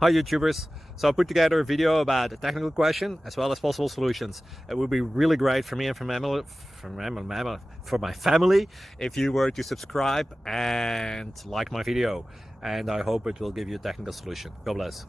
Hi YouTubers! So I put together a video about a technical question as well as possible solutions. It would be really great for me and for my family if you were to subscribe and like my video, and I hope it will give you a technical solution. God bless.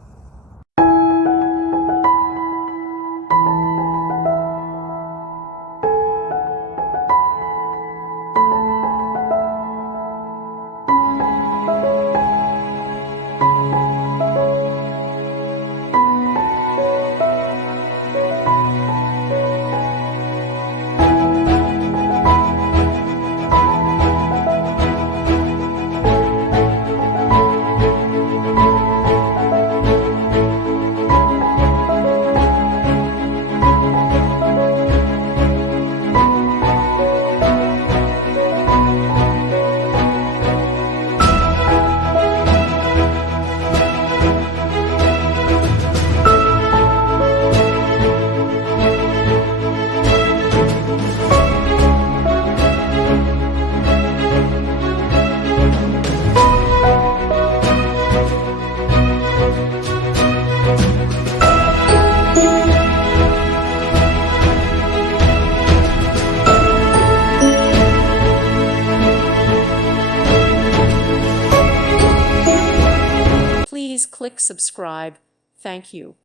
Please click subscribe. Thank you.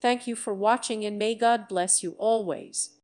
Thank you for watching, and may God bless you always.